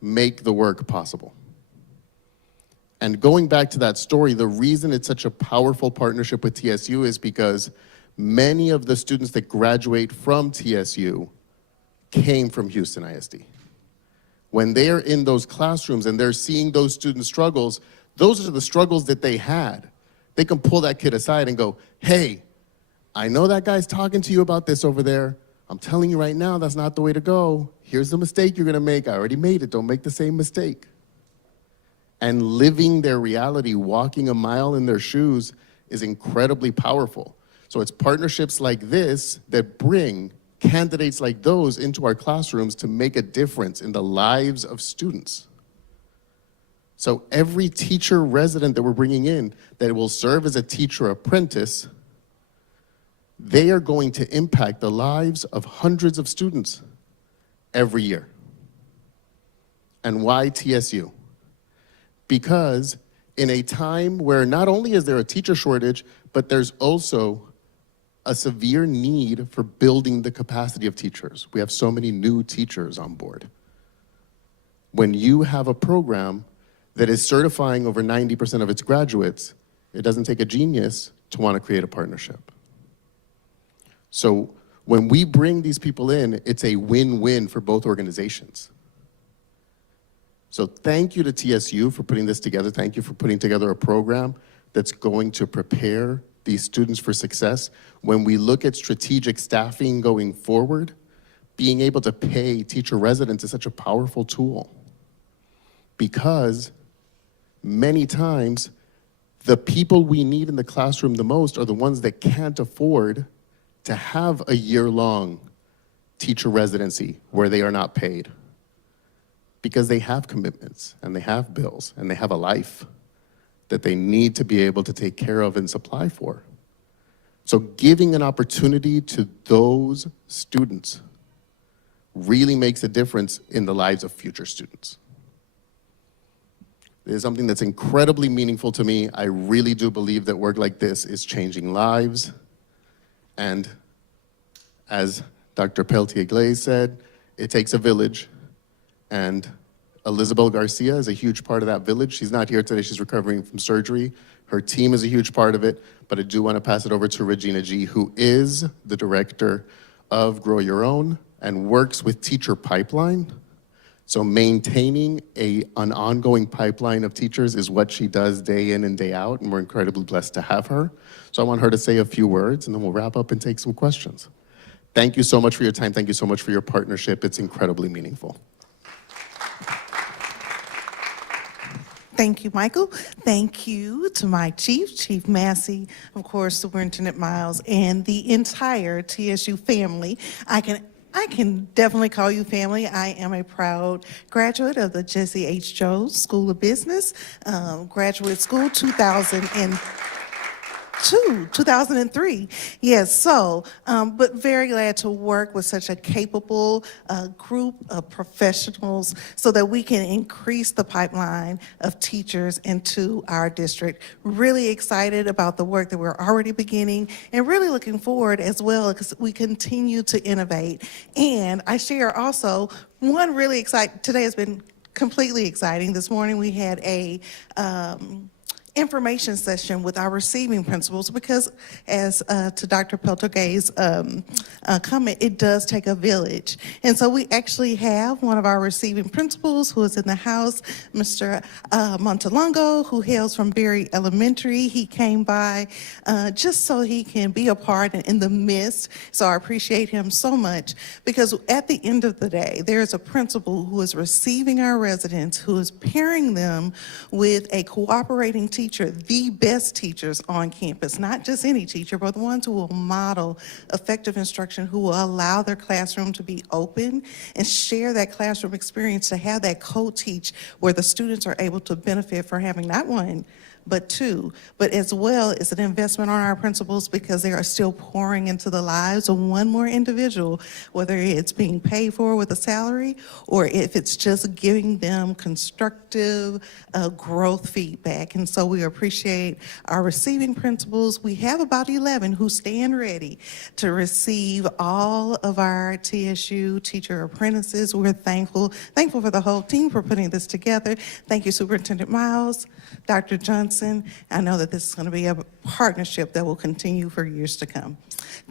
make the work possible. And going back to that story, the reason it's such a powerful partnership with TSU is because many of the students that graduate from TSU came from Houston ISD. When they're in those classrooms and they're seeing those student struggles, those are the struggles that they had. They can pull that kid aside and go, hey, I know that guy's talking to you about this over there. I'm telling you right now, that's not the way to go. Here's the mistake you're gonna make. I already made it. Don't make the same mistake. And living their reality, walking a mile in their shoes is incredibly powerful. So it's partnerships like this that bring candidates like those into our classrooms to make a difference in the lives of students. So every teacher resident that we're bringing in that will serve as a teacher apprentice, they are going to impact the lives of hundreds of students every year. And why TSU? Because in a time where not only is there a teacher shortage, but there's also a severe need for building the capacity of teachers. We have so many new teachers on board. When you have a program that is certifying over 90% of its graduates, it doesn't take a genius to want to create a partnership. So when we bring these people in, it's a win-win for both organizations. So thank you to TSU for putting this together. Thank you for putting together a program that's going to prepare these students for success. When we look at strategic staffing going forward, being able to pay teacher residents is such a powerful tool, because many times the people we need in the classroom the most are the ones that can't afford to have a year-long teacher residency where they are not paid, because they have commitments and they have bills and they have a life that they need to be able to take care of and supply for. So giving an opportunity to those students really makes a difference in the lives of future students. It is something that's incredibly meaningful to me. I really do believe that work like this is changing lives. And as Dr. Peltier-Glaze said, it takes a village. And Elizabeth Garcia is a huge part of that village. She's not here today, she's recovering from surgery. Her team is a huge part of it, but I do want to pass it over to Regina G., who is the director of Grow Your Own and works with Teacher Pipeline. So maintaining an ongoing pipeline of teachers is what she does day in and day out, and we're incredibly blessed to have her. So I want her to say a few words, and then we'll wrap up and take some questions. Thank you so much for your time. Thank you so much for your partnership. It's incredibly meaningful. Thank you, Michael. Thank you to my chief, Chief Massey, of course, Superintendent Miles, and the entire TSU family. I can definitely call you family. I am a proud graduate of the Jesse H. Jones School of Business, graduate school 2003. Yes, so, but very glad to work with such a capable group of professionals so that we can increase the pipeline of teachers into our district. Really excited about the work that we're already beginning, and really looking forward as well, because we continue to innovate. And I share also one really exciting, today has been completely exciting. This morning we had a information session with our receiving principals, because as to Dr. Peltier-Glaze's comment, it does take a village. And so we actually have one of our receiving principals who is in the house, Mr. Montalongo, who hails from Berry Elementary. He came by just so he can be a part and in the midst. So I appreciate him so much, because at the end of the day, there is a principal who is receiving our residents, who is pairing them with a cooperating teacher, the best teachers on campus, not just any teacher, but the ones who will model effective instruction, who will allow their classroom to be open and share that classroom experience, to have that co-teach where the students are able to benefit for having not one, but as well as an investment on our principals because they are still pouring into the lives of one more individual, whether it's being paid for with a salary or if it's just giving them constructive growth feedback. And so we appreciate our receiving principals. We have about 11 who stand ready to receive all of our TSU teacher apprentices. We're thankful for the whole team for putting this together. Thank you, Superintendent Miles, Dr. Johnson. I know that this is going to be a partnership that will continue for years to come.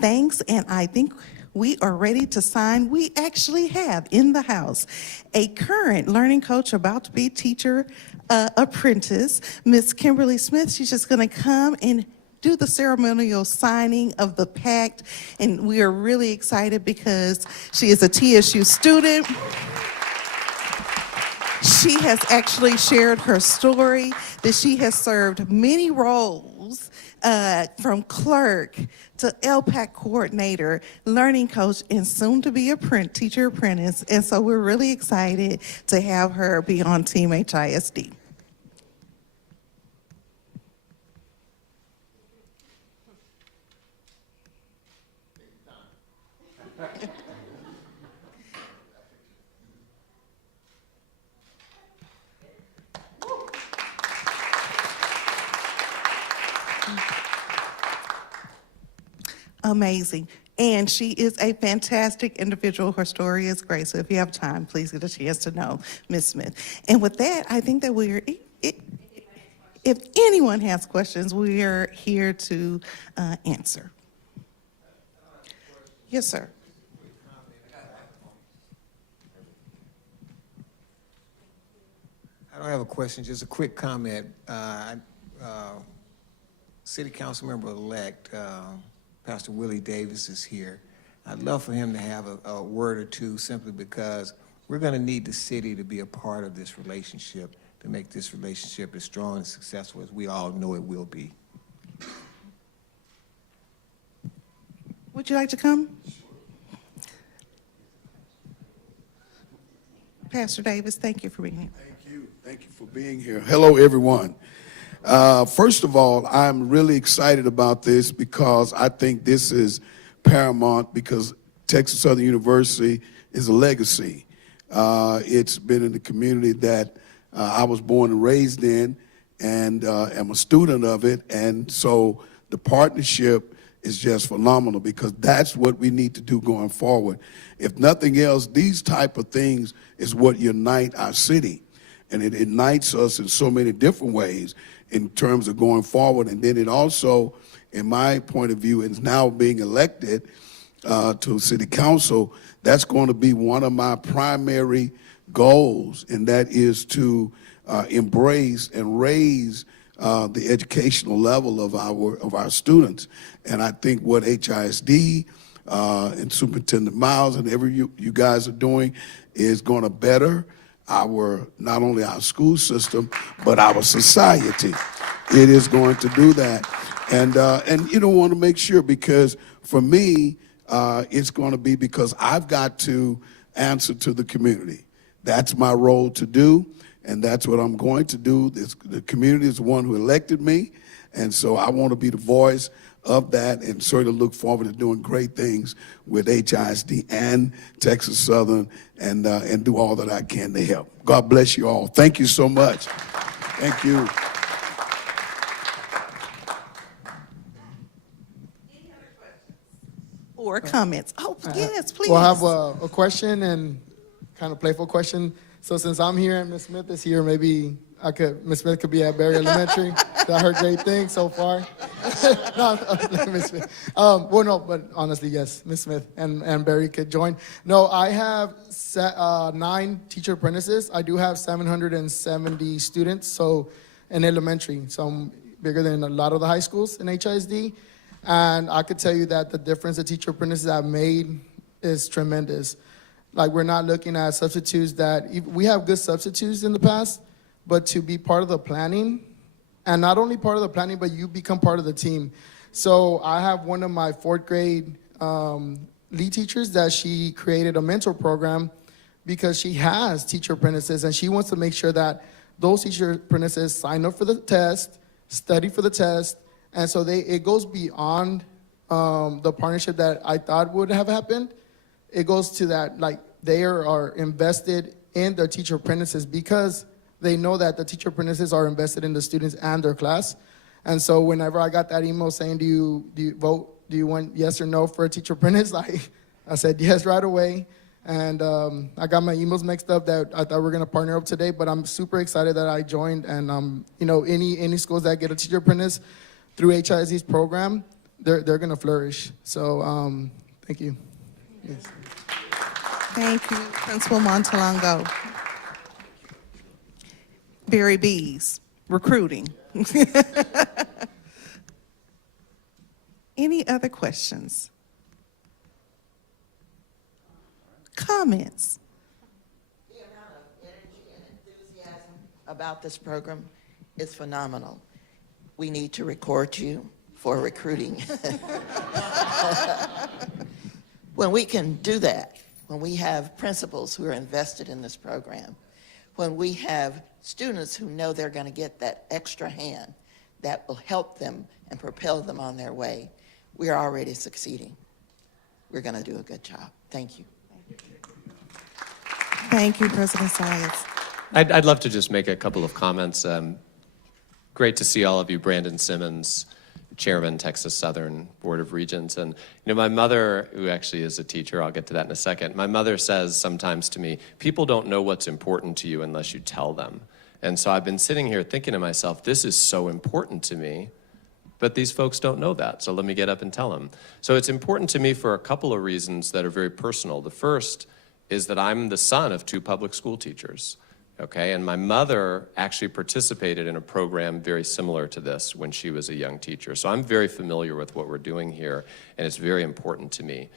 Thanks, and I think we are ready to sign. We actually have in the house a current learning coach about to be teacher apprentice, Miss Kimberly Smith. She's just going to come and do the ceremonial signing of the pact, and we are really excited because she is a TSU student. She has actually shared her story that she has served many roles from clerk to LPAC coordinator, learning coach, and soon to be a teacher apprentice. And so we're really excited to have her be on Team HISD. Amazing. And she is a fantastic individual. Her story is great. So if you have time, please get a chance to know Ms. Smith. And with that, I think that if anyone has questions, we are here to answer. Yes, sir. I don't have a question, just a quick comment. City Council Member-elect Pastor Willie Davis is here. I'd love for him to have a word or two simply because we're going to need the city to be a part of this relationship to make this relationship as strong and successful as we all know it will be. Would you like to come? Pastor Davis, thank you for being here. Thank you. Thank you for being here. Hello, everyone. First of all, I'm really excited about this because I think this is paramount because Texas Southern University is a legacy. It's been in the community that I was born and raised in and am a student of it. And so the partnership is just phenomenal because that's what we need to do going forward. If nothing else, these type of things is what unite our city. And it unites us in so many different ways in terms of going forward. And then it also, in my point of view, is now being elected to city council. That's going to be one of my primary goals, and that is to embrace and raise the educational level of our students. And I think what HISD and Superintendent Miles and you guys are doing is going to better not only our school system, but our society. It is going to do that. And you don't want to make sure because for me, it's going to be because I've got to answer to the community. That's my role to do, and that's what I'm going to do. The community is the one who elected me, and so I want to be the voice of that and certainly look forward to doing great things with HISD and Texas Southern and do all that I can to help. God bless you all. Thank you so much. Thank you. Any other questions or comments? Oh, yes, please. Well, I have a question and kind of playful question. So since I'm here and Ms. Smith is here, maybe Ms. Smith could be at Berry Elementary. I heard great things so far. No, Ms. Smith. Well, no, but honestly, yes, Ms. Smith and Berry could join. No, I have 9 teacher apprentices. I do have 770 students, so in elementary. So I'm bigger than a lot of the high schools in HISD. And I could tell you that the difference the teacher apprentices have made is tremendous. Like, we're not looking at substitutes we have good substitutes in the past, but to be part of the planning, and not only part of the planning, but you become part of the team. So I have one of my 4th grade lead teachers that she created a mentor program because she has teacher apprentices, and she wants to make sure that those teacher apprentices sign up for the test, study for the test, and so it goes beyond the partnership that I thought would have happened. It goes to that, like, they are invested in their teacher apprentices because they know that the teacher apprentices are invested in the students and their class. And so whenever I got that email saying, do you vote, do you want yes or no for a teacher apprentice? I said yes right away. And I got my emails mixed up that I thought we were going to partner up today, but I'm super excited that I joined. And, you know, any schools that get a teacher apprentice through HISD's program, they're going to flourish. So thank you. Yes. Thank you, Principal Montalongo. Barry Bees, recruiting. Any other questions? Comments? The amount of energy and enthusiasm about this program is phenomenal. We need to record you for recruiting. When we can do that, when we have principals who are invested in this program, when we have students who know they're going to get that extra hand that will help them and propel them on their way, we are already succeeding. We're going to do a good job. Thank you. Thank you, President Sayers. I'd love to just make a couple of comments. Great to see all of you. Brandon Simmons, Chairman, Texas Southern Board of Regents. And, you know, my mother, who actually is a teacher, I'll get to that in a second, my mother says sometimes to me, people don't know what's important to you unless you tell them. And so I've been sitting here thinking to myself, this is so important to me, but these folks don't know that, so let me get up and tell them. So it's important to me for a couple of reasons that are very personal. The first is that I'm the son of 2 public school teachers. Okay, and my mother actually participated in a program very similar to this when she was a young teacher. So I'm very familiar with what we're doing here, and it's very important to me.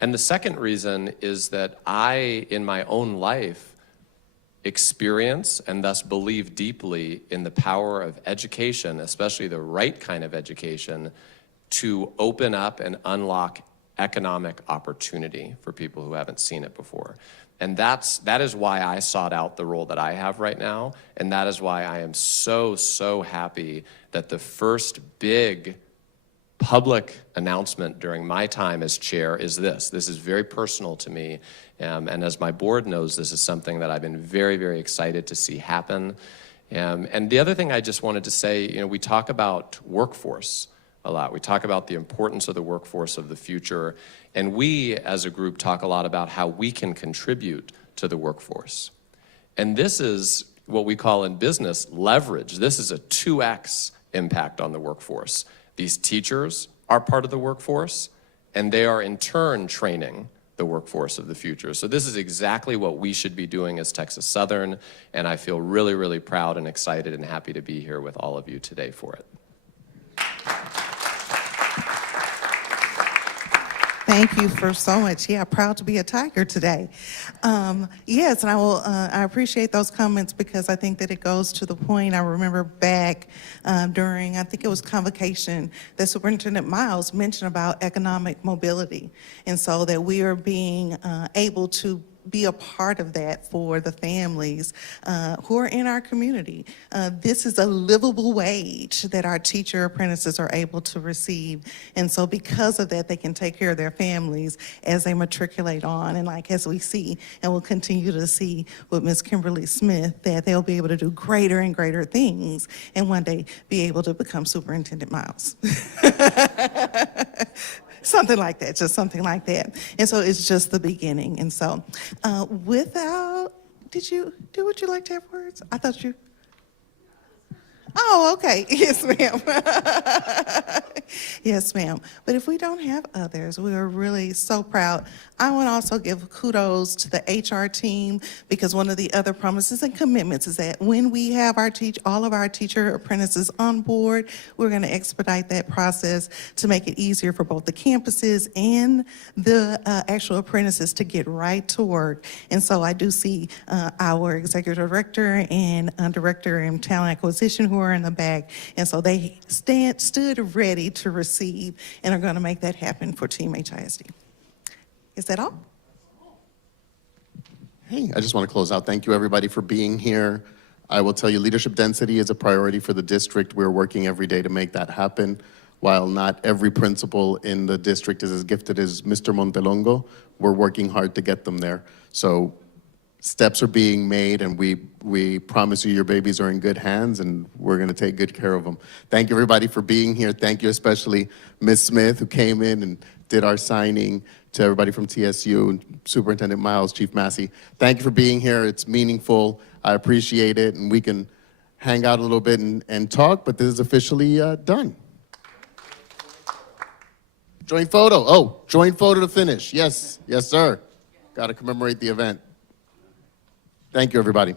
And the second reason is that I, in my own life, experience and thus believe deeply in the power of education, especially the right kind of education, to open up and unlock economic opportunity for people who haven't seen it before. And that is why I sought out the role that I have right now, and that is why I am so, so happy that the first big public announcement during my time as chair is this. This is very personal to me, and as my board knows, this is something that I've been very, very excited to see happen. And the other thing I just wanted to say, you know, we talk about workforce a lot. We talk about the importance of the workforce of the future, and we as a group talk a lot about how we can contribute to the workforce. And this is what we call in business leverage. This is a 2x impact on the workforce. These teachers are part of the workforce, and they are in turn training the workforce of the future. So this is exactly what we should be doing as Texas Southern, and I feel really, really proud and excited and happy to be here with all of you today for it. Thank you for so much. Yeah, proud to be a Tiger today. Yes, and I appreciate those comments because I think that it goes to the point. I remember back during, I think it was convocation, that Superintendent Miles mentioned about economic mobility. And so that we are being able to be a part of that for the families who are in our community. This is a livable wage that our teacher apprentices are able to receive. And so because of that, they can take care of their families as they matriculate on. And like as we see, and we'll continue to see with Ms. Kimberly Smith, that they'll be able to do greater and greater things and one day be able to become Superintendent Miles. Something like that, just something like that. And so it's just the beginning. And so would you like to have words? I thought you. Oh, okay. Yes, ma'am. Yes, ma'am. But if we don't have others, we are really so proud. I want to also give kudos to the HR team because one of the other promises and commitments is that when we have all of our teacher apprentices on board, we're going to expedite that process to make it easier for both the campuses and the actual apprentices to get right to work. And so I do see our executive director and director in talent acquisition who are in the back. And so they stood ready to receive and are going to make that happen for Team HISD. Is that all? Hey, I just want to close out. Thank you, everybody, for being here. I will tell you, leadership density is a priority for the district. We're working every day to make that happen. While not every principal in the district is as gifted as Mr. Montelongo, we're working hard to get them there. So steps are being made, and we promise you your babies are in good hands, and we're going to take good care of them. Thank you, everybody, for being here. Thank you especially Ms. Smith, who came in and did our signing, to everybody from TSU, and Superintendent Miles, Chief Massey. Thank you for being here. It's meaningful. I appreciate it, and we can hang out a little bit and talk, but this is officially done. Joint photo. Oh, joint photo to finish. Yes, yes, sir. Got to commemorate the event. Thank you, everybody.